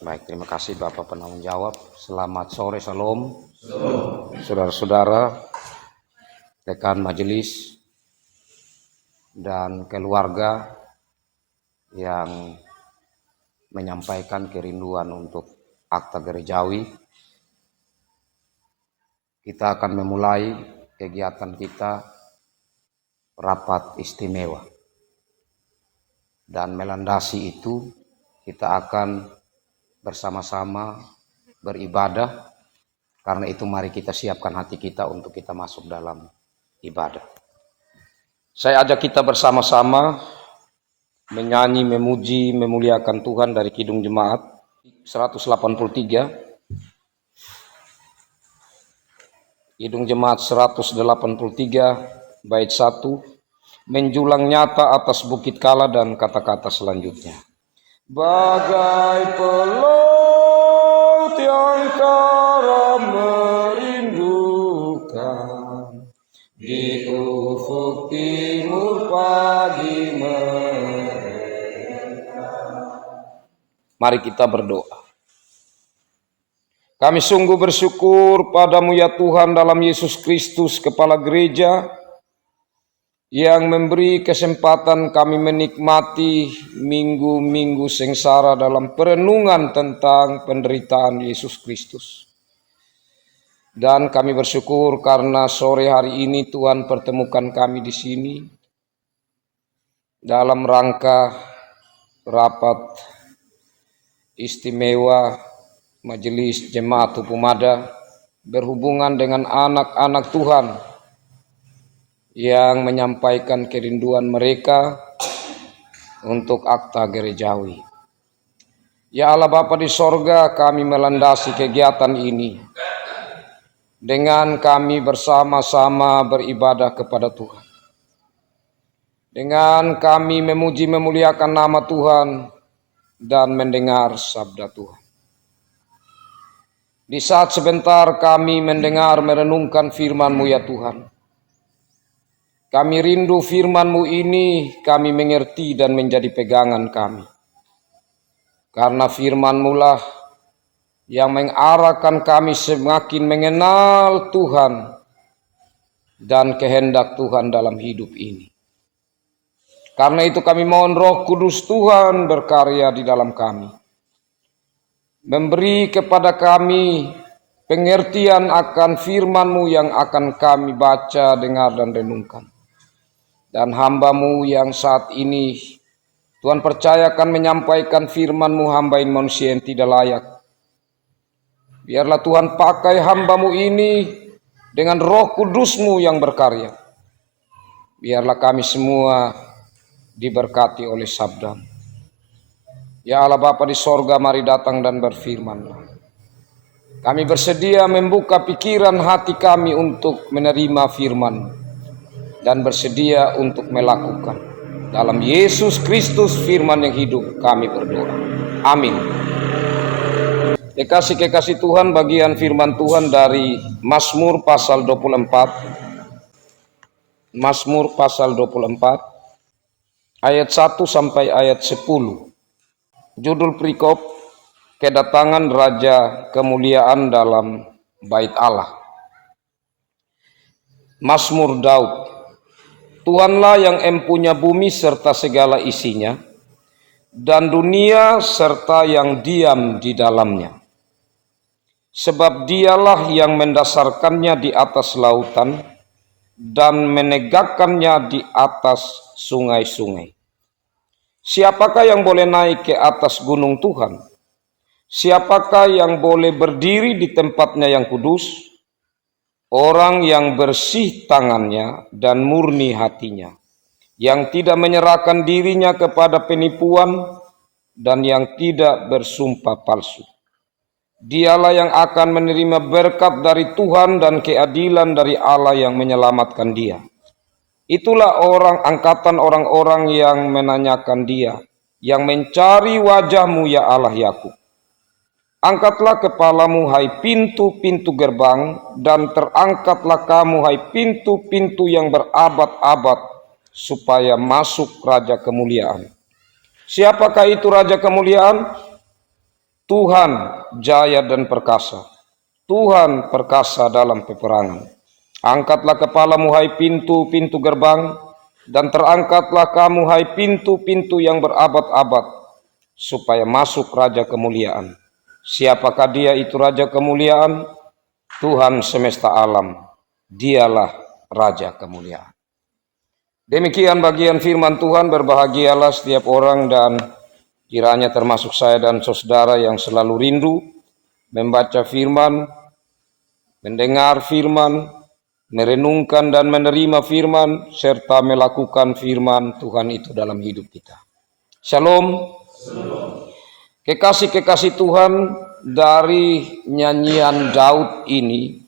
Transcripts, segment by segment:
Baik, terima kasih Bapak penanggung jawab. Selamat sore, salam. Saudara-saudara, rekan majelis dan keluarga yang menyampaikan kerinduan untuk akta gerejawi. Kita akan memulai kegiatan kita rapat istimewa. Dan melandasi itu kita akan bersama-sama beribadah. Karena itu mari kita siapkan hati kita untuk kita masuk dalam ibadah. Saya ajak kita bersama-sama menyanyi, memuji, memuliakan Tuhan dari Kidung Jemaat 183. Kidung Jemaat 183 bait 1. Menjulang nyata atas bukit kala dan kata-kata selanjutnya. Bagai pelaut yang karam merindukan, di ufuk timur pagi mereka. Mari kita berdoa. Kami sungguh bersyukur padamu ya Tuhan dalam Yesus Kristus Kepala Gereja, yang memberi kesempatan kami menikmati minggu-minggu sengsara dalam perenungan tentang penderitaan Yesus Kristus. Dan kami bersyukur karena sore hari ini Tuhan pertemukan kami di sini dalam rangka rapat istimewa Majelis Jemaat Hupumada berhubungan dengan anak-anak Tuhan yang menyampaikan kerinduan mereka untuk akta gerejawi. Ya Allah Bapa di sorga, kami melandasi kegiatan ini dengan kami bersama-sama beribadah kepada Tuhan. Dengan kami memuji memuliakan nama Tuhan dan mendengar sabda Tuhan. Di saat sebentar kami mendengar merenungkan firman-Mu ya Tuhan. Kami rindu firman-Mu ini kami mengerti dan menjadi pegangan kami. Karena firman-Mu lah yang mengarahkan kami semakin mengenal Tuhan dan kehendak Tuhan dalam hidup ini. Karena itu kami mohon Roh Kudus Tuhan berkarya di dalam kami. Memberi kepada kami pengertian akan firman-Mu yang akan kami baca, dengar dan renungkan. Dan hamba-Mu yang saat ini Tuhan percayakan menyampaikan firman-Mu, hamba ini manusia yang tidak layak. Biarlah Tuhan pakai hamba-Mu ini dengan Roh Kudus-Mu yang berkarya. Biarlah kami semua diberkati oleh sabda. Ya Allah Bapa di sorga, mari datang dan berfirman-Lah. Kami bersedia membuka pikiran hati kami untuk menerima firman-Mu dan bersedia untuk melakukan. Dalam Yesus Kristus firman yang hidup kami berdoa. Amin. Kekasih-kekasih Tuhan, bagian firman Tuhan dari Mazmur pasal 24. Mazmur pasal 24 ayat 1 sampai ayat 10. Judul perikop, kedatangan Raja Kemuliaan dalam Bait Allah. Mazmur Daud. Tuhanlah yang empunya bumi serta segala isinya, dan dunia serta yang diam di dalamnya. Sebab dialah yang mendasarkannya di atas lautan, dan menegakkannya di atas sungai-sungai. Siapakah yang boleh naik ke atas gunung Tuhan? Siapakah yang boleh berdiri di tempatnya yang kudus? Orang yang bersih tangannya dan murni hatinya, yang tidak menyerahkan dirinya kepada penipuan dan yang tidak bersumpah palsu. Dialah yang akan menerima berkat dari Tuhan dan keadilan dari Allah yang menyelamatkan dia. Itulah angkatan orang-orang yang menanyakan dia, yang mencari wajah-Mu ya Allah Yakub. Angkatlah kepalamu hai pintu-pintu gerbang, dan terangkatlah kamu hai pintu-pintu yang berabad-abad, supaya masuk Raja Kemuliaan. Siapakah itu Raja Kemuliaan? Tuhan jaya dan perkasa, Tuhan perkasa dalam peperangan. Angkatlah kepalamu hai pintu-pintu gerbang, dan terangkatlah kamu hai pintu-pintu yang berabad-abad, supaya masuk Raja kemuliaan. Siapakah dia itu Raja kemuliaan? Tuhan semesta alam, dialah Raja kemuliaan. Demikian bagian firman Tuhan. Berbahagialah setiap orang, dan kiranya termasuk saya dan saudara yang selalu rindu membaca firman, mendengar firman, merenungkan dan menerima firman, serta melakukan firman Tuhan itu dalam hidup kita. Shalom. Kekasih-kekasih Tuhan, dari nyanyian Daud ini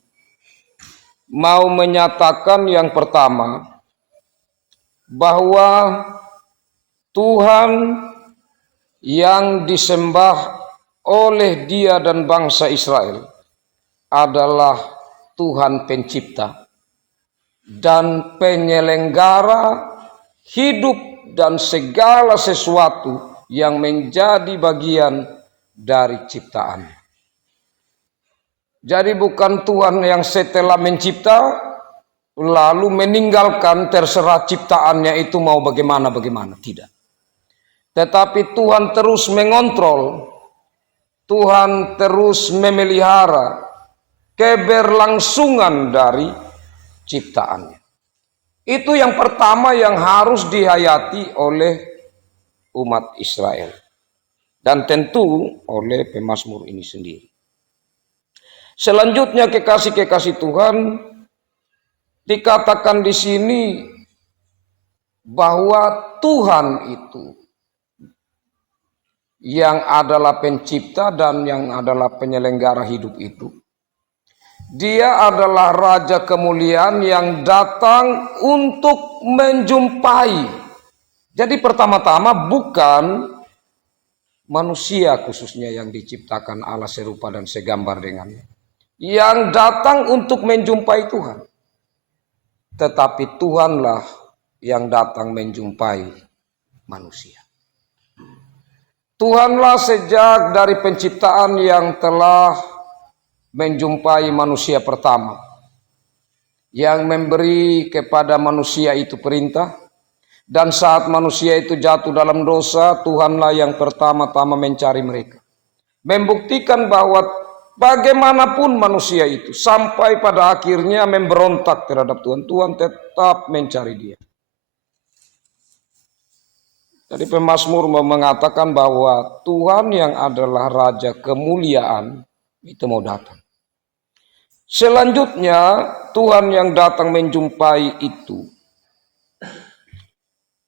mau menyatakan yang pertama, bahwa Tuhan yang disembah oleh dia dan bangsa Israel adalah Tuhan pencipta dan penyelenggara hidup dan segala sesuatu yang menjadi bagian dari ciptaan. Jadi bukan Tuhan yang setelah mencipta lalu meninggalkan terserah ciptaannya itu mau bagaimana, tidak. Tetapi Tuhan terus mengontrol, Tuhan terus memelihara keberlangsungan dari ciptaannya. Itu yang pertama yang harus dihayati oleh umat Israel, dan tentu oleh pemazmur ini sendiri. Selanjutnya, kekasih-kekasih Tuhan, dikatakan di sini bahwa Tuhan itu yang adalah pencipta dan yang adalah penyelenggara hidup itu. Dia adalah Raja kemuliaan yang datang untuk menjumpai. Jadi pertama-tama bukan manusia khususnya yang diciptakan Allah serupa dan segambar dengannya, yang datang untuk menjumpai Tuhan. Tetapi Tuhanlah yang datang menjumpai manusia. Tuhanlah sejak dari penciptaan yang telah menjumpai manusia pertama, yang memberi kepada manusia itu perintah, dan saat manusia itu jatuh dalam dosa, Tuhanlah yang pertama-tama mencari mereka, membuktikan bahwa bagaimanapun manusia itu sampai pada akhirnya memberontak terhadap Tuhan, Tuhan tetap mencari dia. Jadi pemazmur mengatakan bahwa Tuhan yang adalah Raja kemuliaan itu mau datang. Selanjutnya, Tuhan yang datang menjumpai itu,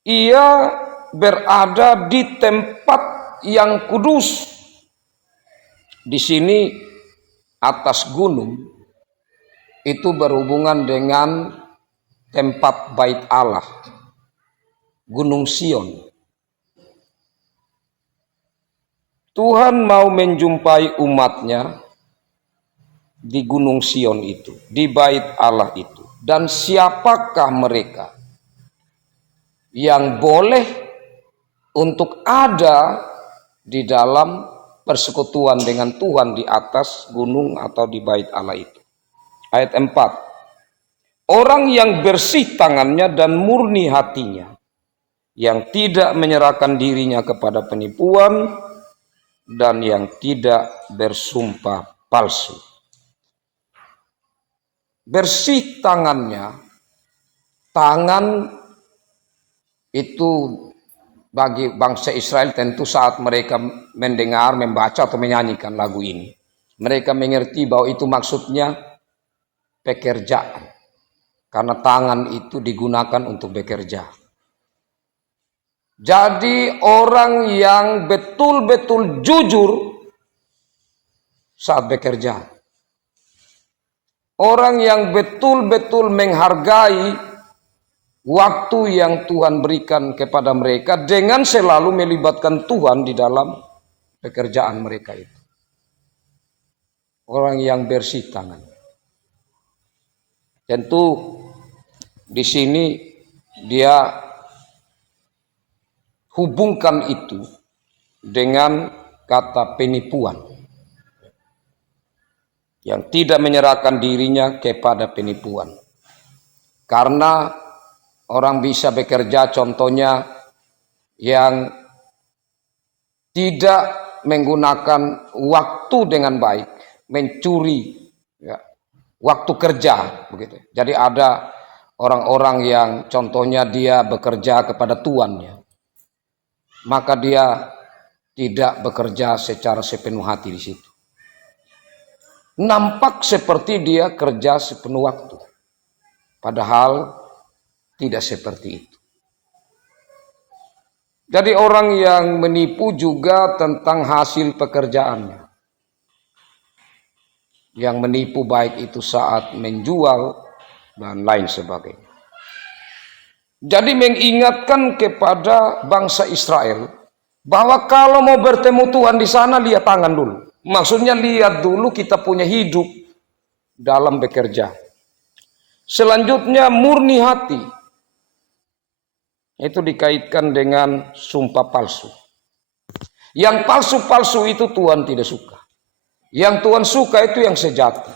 Ia berada di tempat yang kudus. Di sini atas gunung itu berhubungan dengan tempat bait Allah, Gunung Sion. Tuhan mau menjumpai umatnya di Gunung Sion itu, di bait Allah itu. Dan siapakah mereka yang boleh untuk ada di dalam persekutuan dengan Tuhan di atas gunung atau di bait Allah itu? Ayat 4. Orang yang bersih tangannya dan murni hatinya, yang tidak menyerahkan dirinya kepada penipuan dan yang tidak bersumpah palsu. Bersih tangannya, tangan itu bagi bangsa Israel tentu saat mereka mendengar, membaca atau menyanyikan lagu ini, mereka mengerti bahwa itu maksudnya pekerjaan, karena tangan itu digunakan untuk bekerja. Jadi orang yang betul-betul jujur saat bekerja, orang yang betul-betul menghargai waktu yang Tuhan berikan kepada mereka dengan selalu melibatkan Tuhan di dalam pekerjaan mereka itu. Orang yang bersih tangan. Tentu di sini dia hubungkan itu dengan kata penipuan, yang tidak menyerahkan dirinya kepada penipuan. Karena orang bisa bekerja contohnya yang tidak menggunakan waktu dengan baik, mencuri ya, waktu kerja begitu. Jadi ada orang-orang yang contohnya dia bekerja kepada tuannya, maka dia tidak bekerja secara sepenuh hati di situ. Nampak seperti dia kerja sepenuh waktu, padahal tidak seperti itu. Jadi orang yang menipu juga tentang hasil pekerjaannya. Yang menipu baik itu saat menjual dan lain sebagainya. Jadi mengingatkan kepada bangsa Israel bahwa kalau mau bertemu Tuhan di sana lihat tangan dulu. Maksudnya lihat dulu kita punya hidup dalam bekerja. Selanjutnya murni hati. Itu dikaitkan dengan sumpah palsu. Yang palsu-palsu itu Tuhan tidak suka. Yang Tuhan suka itu yang sejati.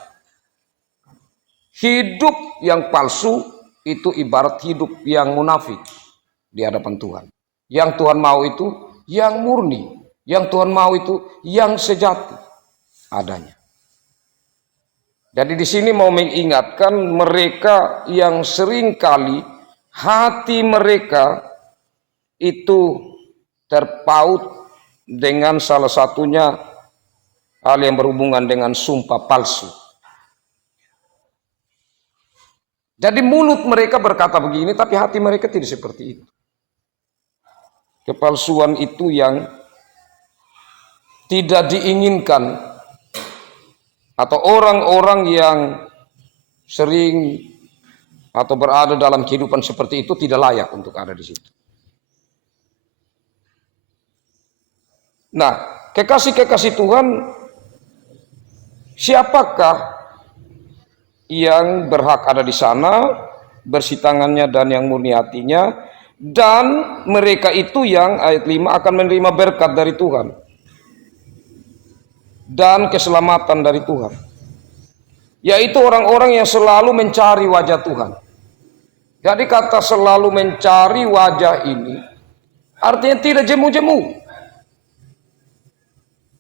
Hidup yang palsu itu ibarat hidup yang munafik di hadapan Tuhan. Yang Tuhan mau itu yang murni. Yang Tuhan mau itu yang sejati adanya. Jadi di sini mau mengingatkan mereka yang seringkali hati mereka itu terpaut dengan salah satunya hal yang berhubungan dengan sumpah palsu. Jadi mulut mereka berkata begini, tapi hati mereka tidak seperti itu. Kepalsuan itu yang tidak diinginkan, atau orang-orang yang sering atau berada dalam kehidupan seperti itu tidak layak untuk ada di situ. Nah, kekasih-kekasih Tuhan, siapakah yang berhak ada di sana, bersih tangannya dan yang murni hatinya, dan mereka itu yang ayat 5 akan menerima berkat dari Tuhan dan keselamatan dari Tuhan, yaitu orang-orang yang selalu mencari wajah Tuhan. Jadi kata selalu mencari wajah ini artinya tidak jemu-jemu,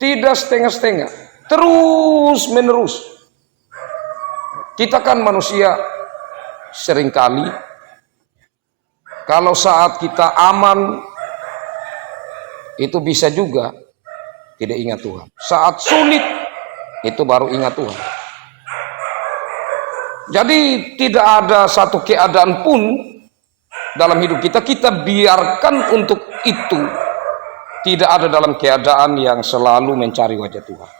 tidak setengah-setengah, terus menerus. Kita kan manusia seringkali kalau saat kita aman itu bisa juga tidak ingat Tuhan. Saat sulit itu baru ingat Tuhan. Jadi tidak ada satu keadaan pun dalam hidup kita biarkan untuk itu tidak ada dalam keadaan yang selalu mencari wajah Tuhan.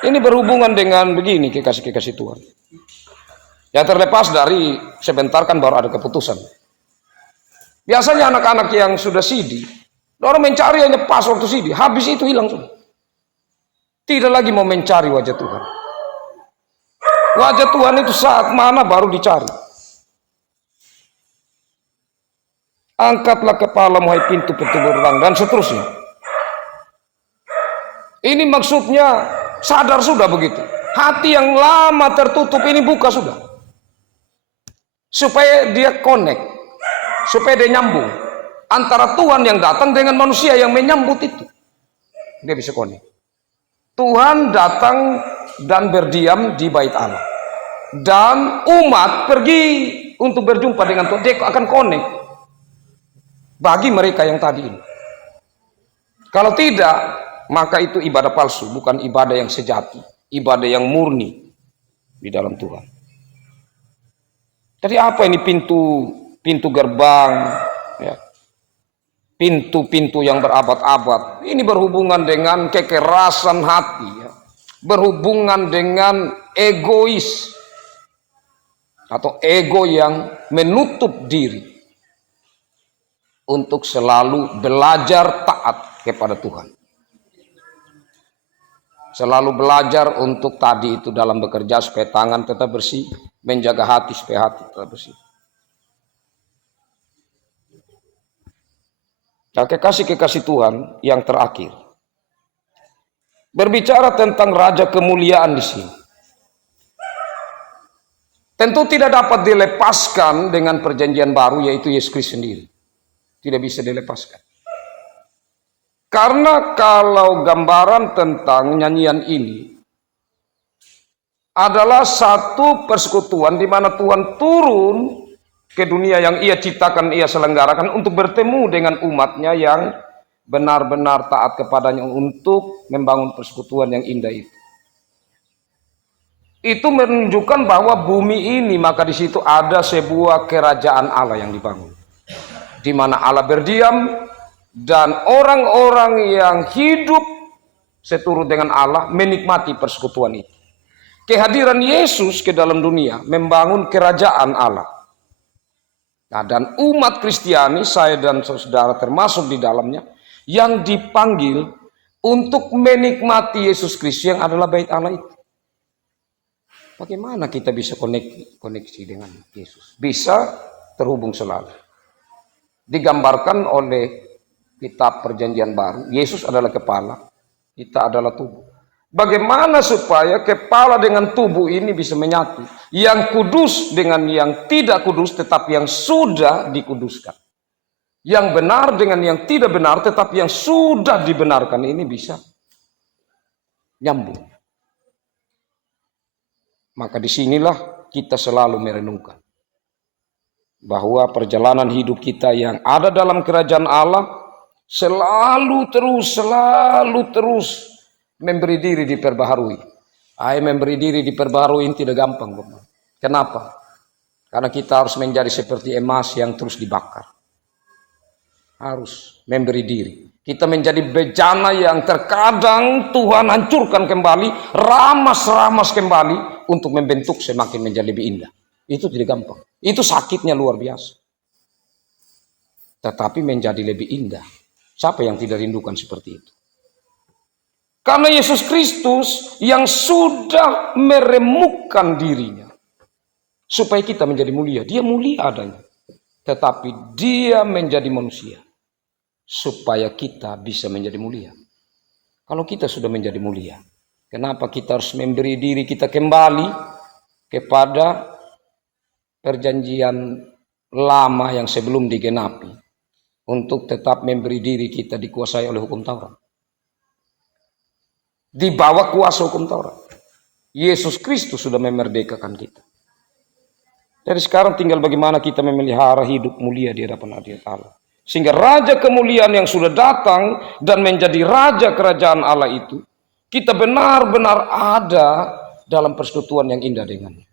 Ini berhubungan dengan begini kekasih-kekasih Tuhan. Yang terlepas dari sebentar kan baru ada keputusan. Biasanya anak-anak yang sudah sidi, orang mencari hanya pas waktu sidi, habis itu hilang sudah. Tidak lagi mau mencari wajah Tuhan. Wajah Tuhan itu saat mana baru dicari. Angkatlah kepala hai pintu gerbang dan seterusnya. Ini maksudnya sadar sudah begitu. Hati yang lama tertutup ini buka sudah. Supaya dia connect. Supaya dia nyambung. Antara Tuhan yang datang dengan manusia yang menyambut itu. Dia bisa connect. Tuhan datang dan berdiam di bait Allah. Dan umat pergi untuk berjumpa dengan Tuhan. Dia akan connect. Bagi mereka yang tadi ini. Kalau tidak, maka itu ibadah palsu, bukan ibadah yang sejati, ibadah yang murni di dalam Tuhan. Jadi apa ini pintu gerbang, ya, pintu-pintu yang berabad-abad? Ini berhubungan dengan kekerasan hati, ya, berhubungan dengan egois atau ego yang menutup diri untuk selalu belajar taat kepada Tuhan. Selalu belajar untuk tadi itu dalam bekerja supaya tangan tetap bersih, menjaga hati supaya hati tetap bersih. Nah, kekasih-kekasih Tuhan yang terakhir, berbicara tentang Raja kemuliaan di sini, tentu tidak dapat dilepaskan dengan perjanjian baru, yaitu Yesus Kristus sendiri. Tidak bisa dilepaskan. Karena kalau gambaran tentang nyanyian ini adalah satu persekutuan di mana Tuhan turun ke dunia yang Ia ciptakan, Ia selenggarakan untuk bertemu dengan umatnya yang benar-benar taat kepadanya untuk membangun persekutuan yang indah itu. Itu menunjukkan bahwa bumi ini, maka di situ ada sebuah kerajaan Allah yang dibangun, di mana Allah berdiam dan orang-orang yang hidup seturut dengan Allah menikmati persekutuan itu. Kehadiran Yesus ke dalam dunia membangun kerajaan Allah. Nah, dan umat Kristiani, saya dan saudara termasuk di dalamnya, yang dipanggil untuk menikmati Yesus Kristus yang adalah bait Allah itu. Bagaimana kita bisa koneksi dengan Yesus? Bisa terhubung selalu. Digambarkan oleh kitab perjanjian baru, Yesus adalah kepala, kita adalah tubuh. Bagaimana supaya kepala dengan tubuh ini bisa menyatu? Yang kudus dengan yang tidak kudus, tetapi yang sudah dikuduskan. Yang benar dengan yang tidak benar, tetapi yang sudah dibenarkan, ini bisa nyambung. Maka disinilah kita selalu merenungkan bahwa perjalanan hidup kita yang ada dalam kerajaan Allah selalu terus memberi diri diperbaharui. Memberi diri diperbaharui ini tidak gampang. Kenapa? Karena kita harus menjadi seperti emas yang terus dibakar. Harus memberi diri. Kita menjadi bejana yang terkadang Tuhan hancurkan kembali, ramas kembali untuk membentuk semakin menjadi lebih indah. Itu tidak gampang. Itu sakitnya luar biasa. Tetapi menjadi lebih indah. Siapa yang tidak rindukan seperti itu? Karena Yesus Kristus yang sudah meremukkan dirinya supaya kita menjadi mulia. Dia mulia adanya. Tetapi dia menjadi manusia supaya kita bisa menjadi mulia. Kalau kita sudah menjadi mulia, kenapa kita harus memberi diri kita kembali kepada perjanjian lama yang sebelum digenapi? Untuk tetap memberi diri kita dikuasai oleh hukum Taurat. Di bawah kuasa hukum Taurat. Yesus Kristus sudah memerdekakan kita. Dari sekarang tinggal bagaimana kita memelihara hidup mulia di hadapan Allah. Sehingga Raja kemuliaan yang sudah datang dan menjadi Raja kerajaan Allah itu, kita benar-benar ada dalam persekutuan yang indah dengannya.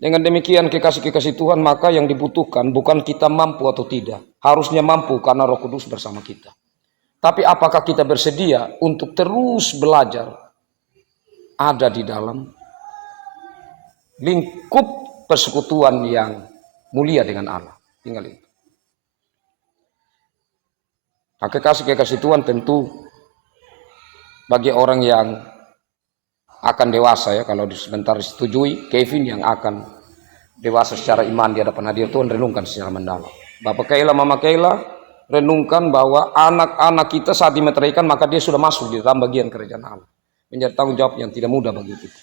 Dengan demikian kekasih-kekasih Tuhan, maka yang dibutuhkan bukan kita mampu atau tidak. Harusnya mampu karena Roh Kudus bersama kita. Tapi apakah kita bersedia untuk terus belajar ada di dalam lingkup persekutuan yang mulia dengan Allah? Tinggal itu. Nah, kekasih-kekasih Tuhan, tentu bagi orang yang akan dewasa, ya, kalau sebentar disetujui, Kevin yang akan dewasa secara iman di hadapan hadirat Tuhan, renungkan secara mendalam. Bapak Kaila, Mama Kaila, renungkan bahwa anak-anak kita saat dimeteraikan, maka dia sudah masuk di dalam bagian kerajaan Allah. Menjadi tanggung jawab yang tidak mudah bagi kita.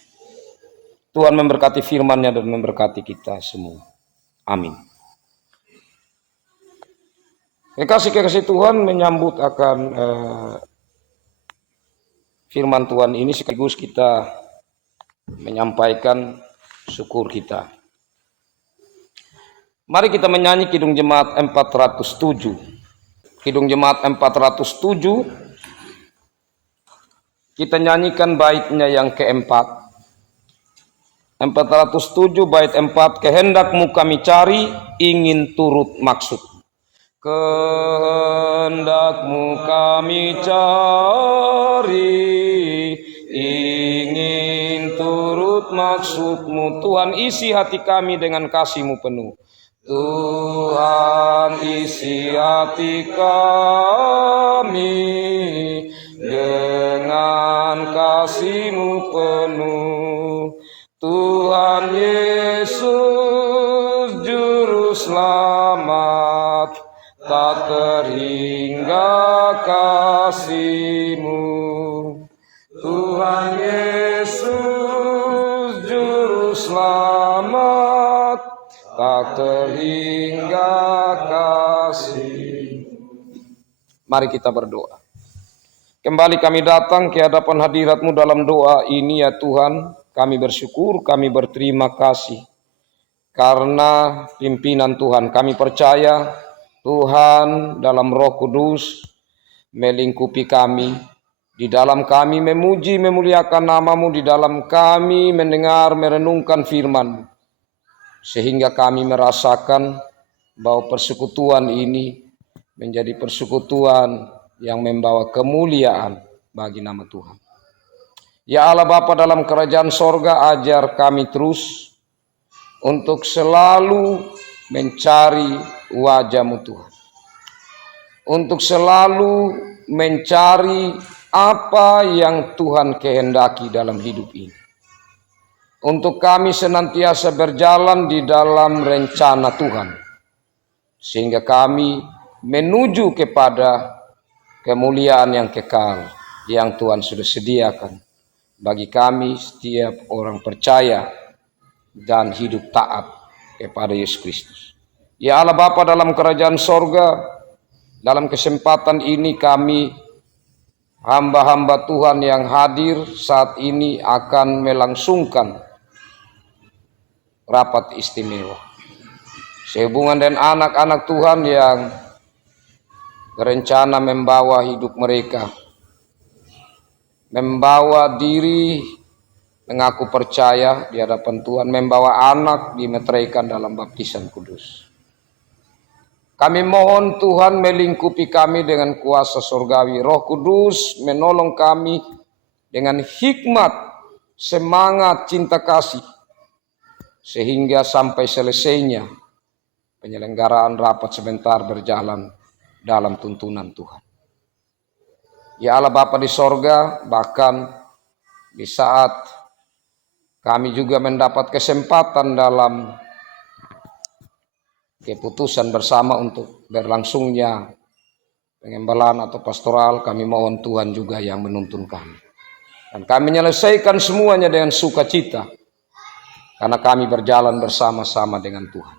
Tuhan memberkati firman-Nya dan memberkati kita semua. Amin. Kekasih-kekasih Tuhan, menyambut akan firman Tuhan ini sekaligus kita menyampaikan syukur kita. Mari kita menyanyi Kidung Jemaat 407. Kidung Jemaat 407. Kita nyanyikan baitnya yang keempat. 407 bait 4. Kehendakmu kami cari, ingin turut maksud. Kehendakmu kami cari, ingin turut maksud-Mu. Tuhan, isi hati kami dengan kasih-Mu penuh. Tuhan, isi hati kami dengan kasih-Mu penuh. Tuhan Yesus Juru Selamat, tak terhingga kasih-Mu, Tuhan Yesus Juru Selamat, tak terhingga kasih. Mari kita berdoa. Kembali kami datang ke hadapan hadirat-Mu dalam doa ini ya Tuhan. Kami bersyukur, kami berterima kasih karena pimpinan Tuhan. Kami percaya Tuhan dalam Roh Kudus melingkupi kami. Di dalam kami memuji, memuliakan nama-Mu, di dalam kami mendengar, merenungkan firman-Mu. Sehingga kami merasakan bahwa persekutuan ini menjadi persekutuan yang membawa kemuliaan bagi nama Tuhan. Ya Allah Bapa dalam kerajaan sorga, ajar kami terus untuk selalu mencari wajah-Mu Tuhan. Untuk selalu mencari apa yang Tuhan kehendaki dalam hidup ini. Untuk kami senantiasa berjalan di dalam rencana Tuhan. Sehingga kami menuju kepada kemuliaan yang kekal yang Tuhan sudah sediakan bagi kami setiap orang percaya dan hidup taat kepada Yesus Kristus. Ya Allah Bapa dalam kerajaan sorga, dalam kesempatan ini kami hamba-hamba Tuhan yang hadir saat ini akan melangsungkan rapat istimewa sehubungan dengan anak-anak Tuhan yang berencana membawa hidup mereka, membawa diri mengaku percaya di hadapan Tuhan, membawa anak dimeteraikan dalam baptisan kudus. Kami mohon Tuhan melingkupi kami dengan kuasa surgawi. Roh Kudus menolong kami dengan hikmat, semangat, cinta kasih. Sehingga sampai selesainya penyelenggaraan rapat sebentar berjalan dalam tuntunan Tuhan. Ya Allah Bapa di sorga, bahkan di saat kami juga mendapat kesempatan dalam keputusan bersama untuk berlangsungnya pengembalaan atau pastoral, kami mohon Tuhan juga yang menuntun kami. Dan kami menyelesaikan semuanya dengan sukacita, karena kami berjalan bersama-sama dengan Tuhan.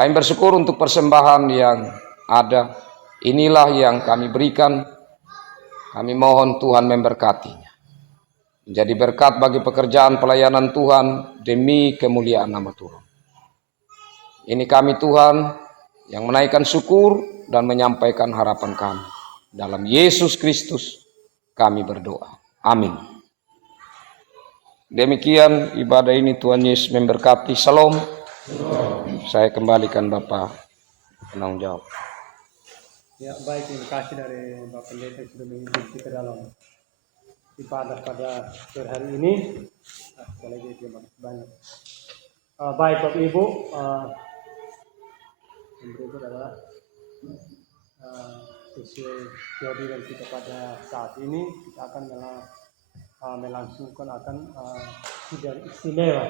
Kami bersyukur untuk persembahan yang ada. Inilah yang kami berikan. Kami mohon Tuhan memberkatinya. Menjadi berkat bagi pekerjaan pelayanan Tuhan demi kemuliaan nama Tuhan. Ini kami Tuhan yang menaikkan syukur dan menyampaikan harapan kami. Dalam Yesus Kristus kami berdoa. Amin. Demikian ibadah ini, Tuhan Yesus memberkati. Shalom. Saya kembalikan Bapak penanggung jawab. Ya, baik, terima kasih dari Bapak Pendeta sudah mengikuti kita dalam ibadah pada sore hari ini. Sekali lagi terima kasih banyak. Baik Bapak Ibu, yang berikut adalah sesuai kehadiran kita pada saat ini, kita akan melangsungkan sidang istimewa